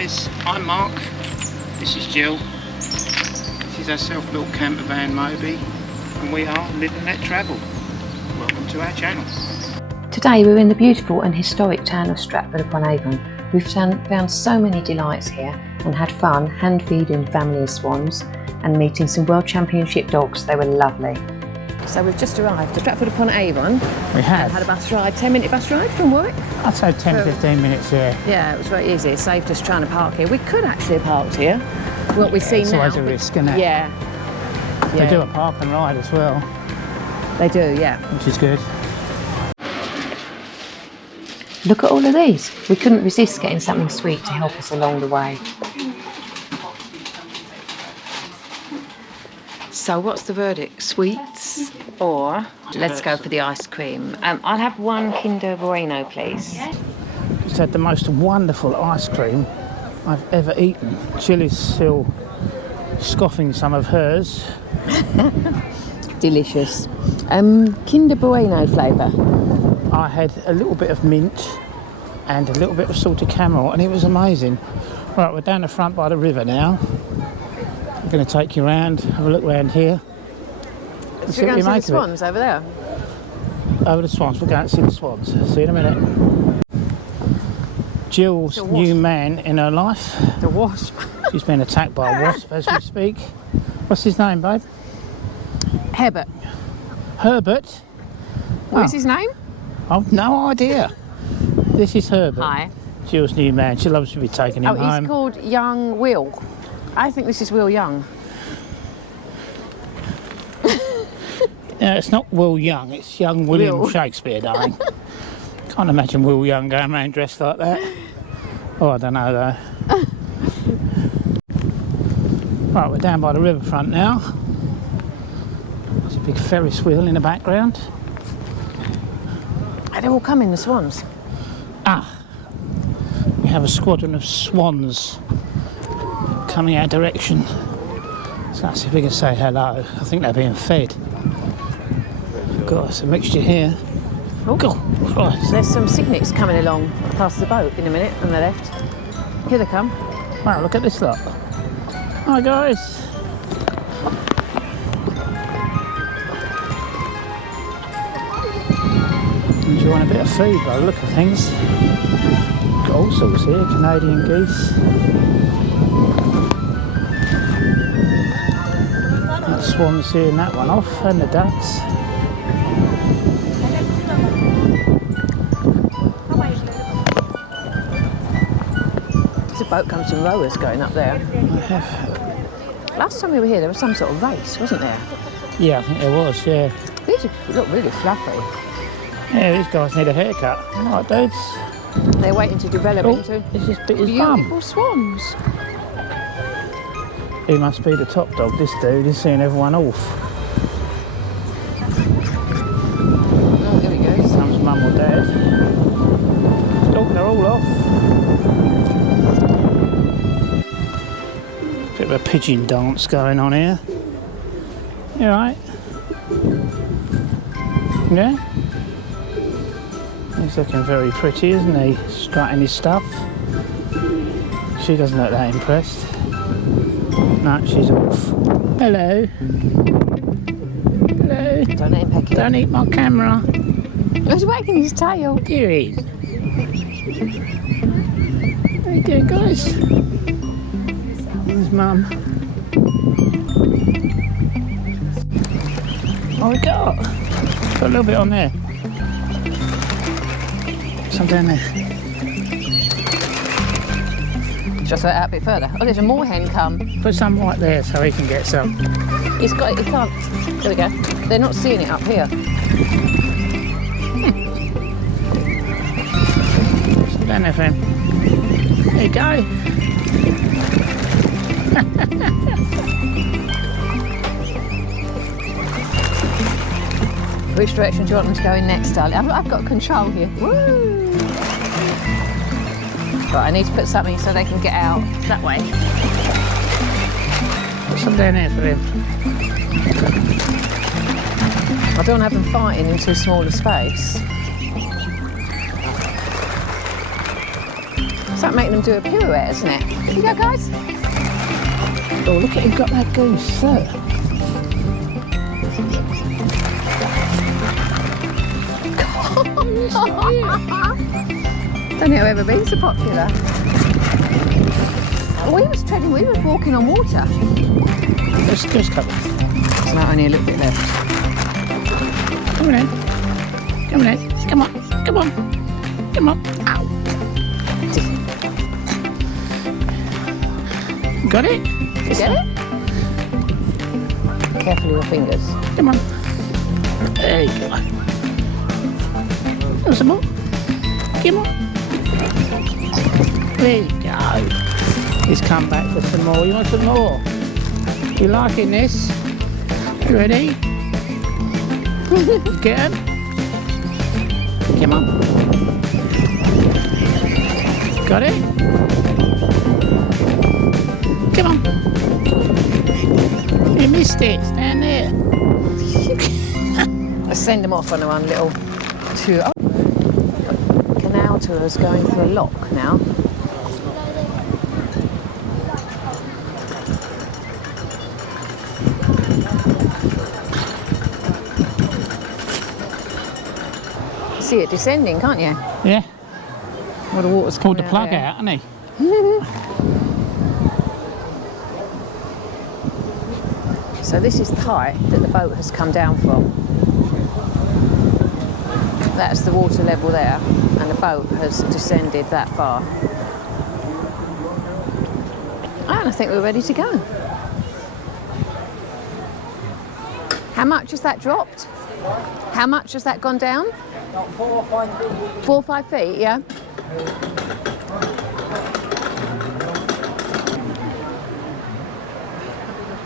guys, I'm Mark, this is Jill, this is our self-built camper van Moby, and we are Live and Let Travel. Welcome to our channel. Today we're in the beautiful and historic town of Stratford-upon-Avon. We've found so many delights here and had fun hand feeding family of swans and meeting some World Championship dogs. They were lovely. So we've just arrived at Stratford-upon-Avon. We have. And had a bus ride, 10-minute bus ride from Warwick. I'd say 10-15 minutes, yeah. Yeah, it was very easy. It saved us trying to park here. We could actually have parked here. What we've seen it's now. It's always a risk, isn't it? Yeah. They do a park and ride as well. They do, yeah. Which is good. Look at all of these. We couldn't resist getting something sweet to help us along the way. So what's the verdict? Sweets or let's go for the ice cream? I'll have one Kinder Bueno, please. Just had the most wonderful ice cream I've ever eaten. Jill is still scoffing some of hers. Delicious. Kinder Bueno flavour. I had a little bit of mint and a little bit of salted caramel, and it was amazing. Right, we're down the front by the river now. I'm going to take you around, have a look around here. So we're going to see the swans over there? Over the swans, we're going to see the swans. See you in a minute. Jill's new man in her life. The wasp. She's been attacked by a wasp as we speak. What's his name, babe? Herbert. Herbert? What's his name? I've no idea. This is Herbert. Hi. Jill's new man. She'll obviously be taking him home. He's called Young Will. I think this is Will Young. Yeah, it's not Will Young, it's young William Shakespeare, darling. Can't imagine Will Young going around dressed like that. Oh, I don't know though. Right, we're down by the riverfront now. There's a big Ferris wheel in the background. Are they all coming, the swans? We have a squadron of swans coming our direction. So let's see if we can say hello. I think they're being fed. Got us a mixture here. Oh, Christ. There's some cygnets coming along past the boat in a minute on the left. Here they come. Wow, look at this lot. Hi guys. Enjoying a bit of food by the look of things. Got all sorts here, Canadian geese. That swan's seeing that one off, and the ducks. There's a boat comes some rowers going up there. Last time we were here, there was some sort of race, wasn't there? Yeah, I think there was, yeah. These look really fluffy. Yeah, these guys need a haircut. Alright, dudes. They're waiting to develop into He's just bit his bum. beautiful swans. He must be the top dog, this dude. He's seeing everyone off. Oh, there we go. Some's mum or dad. Oh, they're all off. Bit of a pigeon dance going on here. You alright? Yeah? He's looking very pretty, isn't he? Strutting his stuff. She doesn't look that impressed. No, she's off. Hello. Hello. Don't let him peck it. Don't eat my camera. He's wagging his tail. You're in. How you doing, guys? There's Mum. What we got? Got a little bit on there. Some down there. Just let it out a bit further. Oh, there's a moorhen come. Put some right there so he can get some. He's got it, he can't. There we go. They're not seeing it up here. Sit down there for him. There you go. Which direction do you want them to go in next, darling? I've got control here. Woo! Right, I need to put something so they can get out that way. Put some down there for him. I don't want to have them fighting in too small a space. So like making them do a pirouette, isn't it? Here you go, guys. Oh, look at, you've got that goose there. Don't know ever been so popular. We was walking on water. Just cover. There's not only a little bit left. Come on in. Come on in. Come on. Come on. Come on. Ow. Got it? You get it? Careful with your fingers. Come on. There you go. Oh, some more. Come on. There you go. He's come back for some more. You want some more? You liking this? You ready? Get him. Come on. Got it? Come on. You missed it. Stand there. Let's send them off on one little tour. Oh. Canal tours going through a lock now. See it descending, can't you? Yeah. Well, the water's Pulled coming the plug there. out, hasn't he? So this is the height that the boat has come down from. That's the water level there, and the boat has descended that far. And I think we're ready to go. How much has that dropped? How much has that gone down? About 4 or 5 feet. 4 or 5 feet, yeah?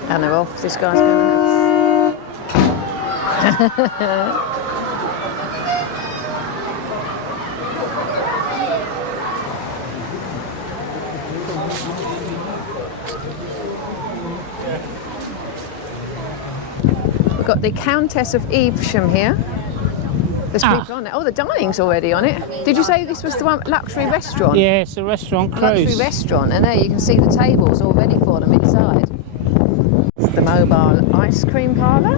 And they're off. This guy's going We've got the Countess of Evesham here. There's people on it. Oh, the dining's already on it. Did you say this was the one luxury restaurant? Yeah, it's a restaurant cruise. Luxury restaurant, and there you can see the tables all ready for them inside. It's the mobile ice cream parlour.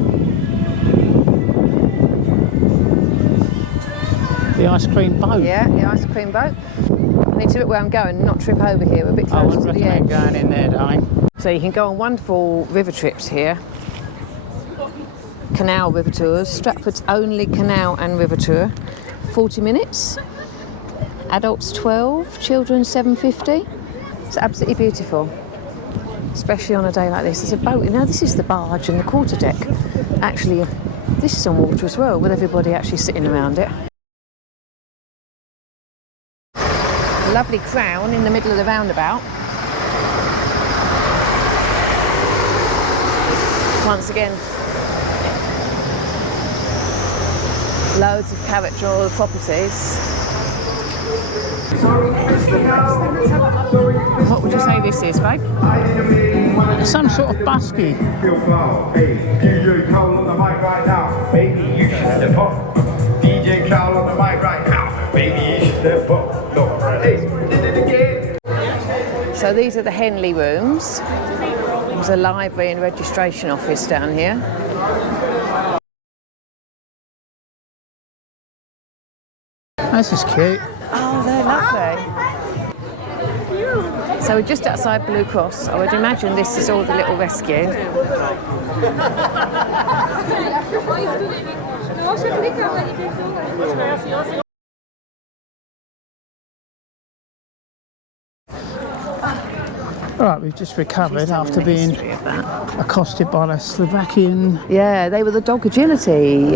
The ice cream boat. Yeah, the ice cream boat. I need to look where I'm going and not trip over here. We're a bit I close wouldn't to the recommend edge. going in there, darling. So you can go on wonderful river trips here. Canal river tours, Stratford's only canal and river tour. 40 minutes. Adults 12, children 7.50. It's absolutely beautiful, especially on a day like this. There's a boat. Now this is the barge and the quarterdeck. Actually, this is on water as well, with everybody actually sitting around it. A lovely crown in the middle of the roundabout. Once again, loads of character properties. What would you say this is, babe? Some sort of busky. Hey, DJ Cole on the mic right now. Baby, you should step up. DJ Cole on the mic right now. Baby, you should step up. Look, hey, did it again. So these are the Henley rooms. There's a library and registration office down here. This is cute. Oh, they're lovely. So we're just outside Blue Cross. I would imagine this is all the little rescue. Right, we've just recovered after being Of that. accosted by the Slovakian. Yeah, they were the dog agility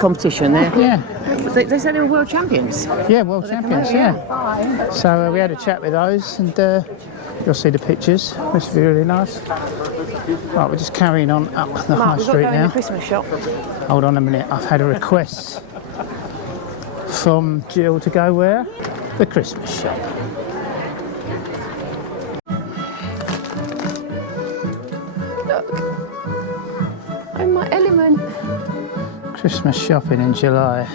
competition there. Yeah, They said they were world champions. yeah, world champions. Yeah. So we had a chat with those, and you'll see the pictures, which will be really nice. Right, we're just carrying on up the high Mark, we've got to street go in the now. Christmas shop. Hold on a minute, I've had a request from Jill to go where? The Christmas shop. Look, I'm my element. Christmas shopping in July.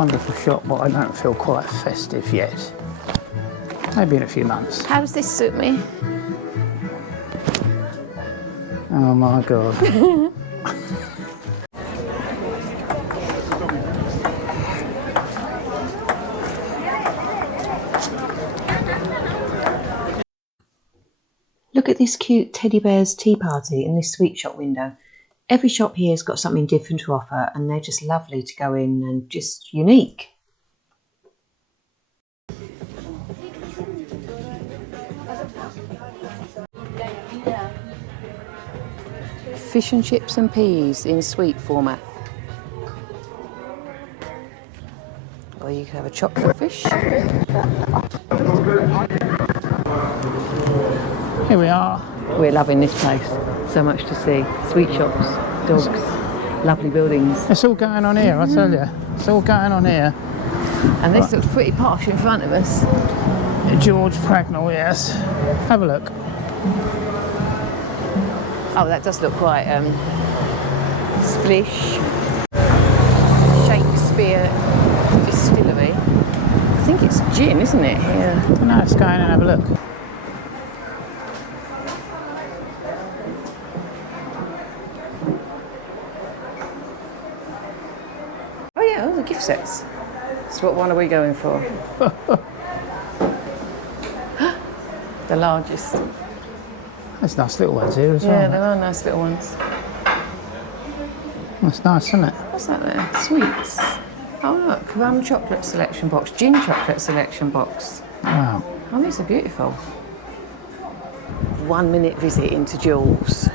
Wonderful shop, but I don't feel quite festive yet. Maybe in a few months. How does this suit me? Oh my God. Look at this cute teddy bear's tea party in this sweet shop window. Every shop here has got something different to offer and they're just lovely to go in and just unique. Fish and chips and peas in sweet format. Or you can have a chocolate fish. Here we are. We're loving this place. So much to see. Sweet shops, dogs, lovely buildings. It's all going on here, I tell you. It's all going on here. And this looks pretty posh in front of us. George Pragnell, yes. Have a look. Oh, that does look quite splish. Shakespeare Distillery. I think it's gin, isn't it? Yeah. So now let's go in and have a look. Oh yeah, all the gift sets. So what one are we going for? The largest. There's nice little ones here as well. Yeah, there are nice little ones. That's nice, isn't it? What's that there? Sweets. Oh look, rum chocolate selection box, gin chocolate selection box. Wow. Oh, these are beautiful. 1 minute visit into Jules.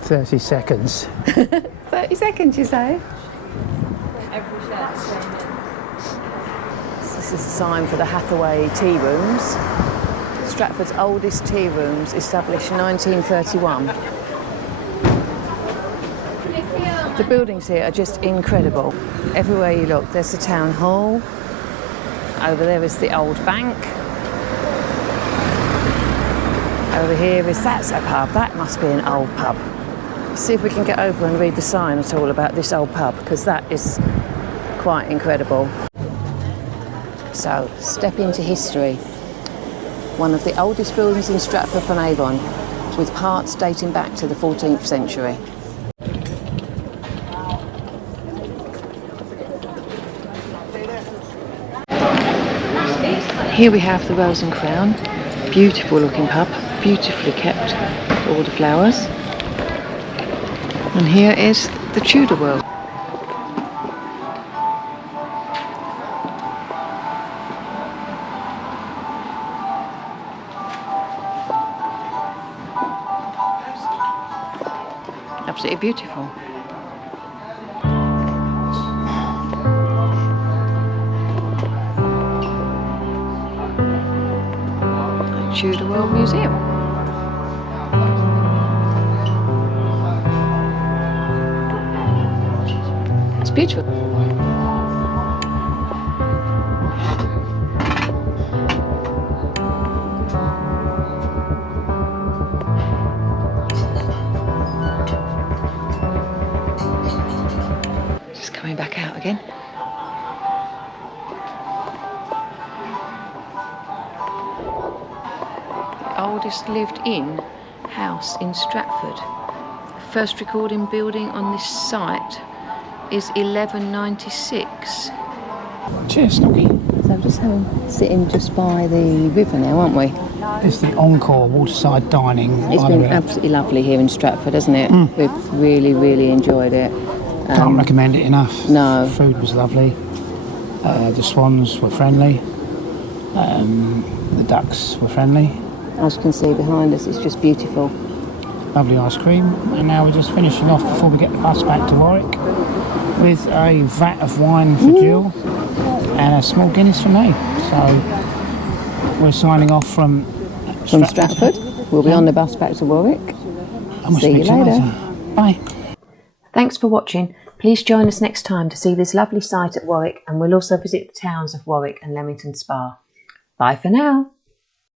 30 seconds. 30 seconds, you say? This is a sign for the Hathaway tea rooms. Stratford's oldest tea rooms, established in 1931. The buildings here are just incredible. Everywhere you look, there's the town hall. Over there is the old bank. Over here is, that's a pub. That must be an old pub. See if we can get over and read the sign at all about this old pub, because that is quite incredible. So, step into history. One of the oldest buildings in Stratford-upon-Avon, with parts dating back to the 14th century. Here we have the Rose and Crown, beautiful looking pub, beautifully kept, all the flowers. And here is the Tudor World. Absolutely beautiful. Tudor World Museum. It's beautiful. Just coming back out again. Oldest lived-in house in Stratford. First recording building on this site is 1196. Cheers, Snooky. So just sitting just by the river now, aren't we? It's the Encore waterside dining. It's been absolutely lovely here in Stratford, hasn't it? We've really, really enjoyed it. Can't recommend it enough. No. Food was lovely. The swans were friendly. The ducks were friendly. As you can see behind us, it's just beautiful. Lovely ice cream. And now we're just finishing off before we get the bus back to Warwick with a vat of wine for Jill and a small Guinness for me. So we're signing off from Stratford. We'll be on the bus back to Warwick. And we'll See you later. Bye. Thanks for watching. Please join us next time to see this lovely site at Warwick, and we'll also visit the towns of Warwick and Leamington Spa. Bye for now.